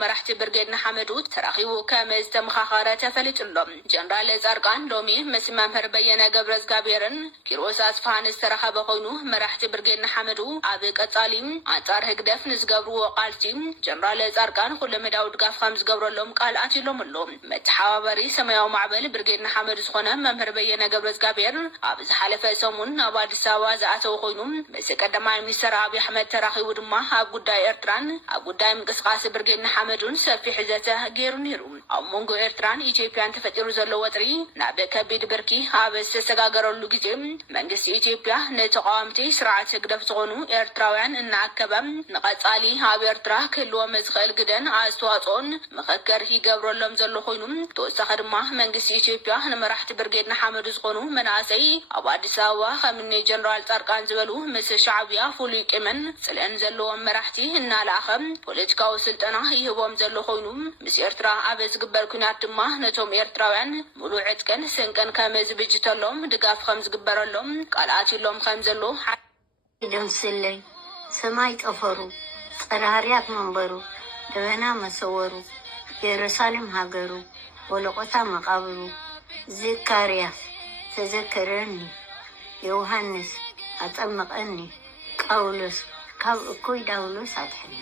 መራሕቲ ብርጌድና ሓመዱ ተራኺቡ ከም ዝተመኻኸረ ተፈሊጡሎም ጀነራል ጻርቃን ሎሚ ምስ መምህር በየነ ገብረዝጋቤርን ኪሮስ ኣስፋሃን ዝተረኸበ ኮይኑ መራሕቲ ብርጌድና ሓመዱ ኣብ ቀጻሊ ኣንጻር ህግደፍ ንዝገብርዎ ቃልሲ ጀነራል ጻርቃን ኩሉ መዳው ድጋፍ ከም ዝገብረሎም ቃል ኣትሎም ኣሎ መተሓባበሪ ሰማያዊ ማዕበል ብርጌድና ሓመዱ ዝኾነ መምህር በየነ ገብረዝጋቤር ኣብ ዝሓለፈ ሰሙን ኣብ አዲስ አበባ ዝኣተው ኮይኑ ምስ ቀዳማይ ሚኒስትር አብይ አሕመድ ተራኺቡ ድማ ኣብ ጉዳይ ኤርትራን ኣብ ጉዳይ ምንቅስቃስ ብርጌድና ሓመዱን ሰፊሕ ዘተ ገይሩ ነይሩ ኣብ መንጎ ኤርትራን ኢትዮጵያን ተፈጢሩ ዘሎ ወጥሪ ናብ ከቢድ ብርኪ ኣብ ዝተሰጋገረሉ ግዜ መንግስቲ ኢትዮጵያ ነተቃዋምቲ ስርዓት ህግደፍ ዝኾኑ ኤርትራውያን እናኣከበ ንቐጻሊ ኣብ ኤርትራ ክህልዎም ዝኽእል ግደን ኣስተዋጽኦን ምኽክር ይገብረሎም ዘሎ ኮይኑ ተወሳኺ ድማ መንግስቲ ኢትዮጵያ ንመራሕቲ ብርጌድና ሓመዱ ዝኾኑ መናእሰይ ኣብ አዲስ አበባ ከምኒ ጀነራል ጻርቃን ዝበሉ ምስ ሻዕብያ ፍሉይ ቂምን ጽልአን ዘለዎም መራሕቲ እናላኸ ፖለቲካዊ ስልጠና ይህቦም ዘሎ ኮይኑ ምስ ኤርትራ ኣብ ዝግበር ኩናት ድማ ነቶም ኤርትራውያን ሙሉእ ዕጥቅን ስንቅን ከም ዝብጅተሎም ድጋፍ ከም ዝግበረሎም ቃልኣትሎም ከም ዘሎ ደምስለይ ሰማይ ጠፈሩ ጸራርያት መንበሩ ደበና መሰወሩ ኢየሩሳሌም ሃገሩ ወለቆታ መቃብሩ ዘካርያስ ተዘከረኒ ዮሐንስ አጠመቀኒ ጳውሎስ ካብ እኩይ ዳውሎስ አድሕነ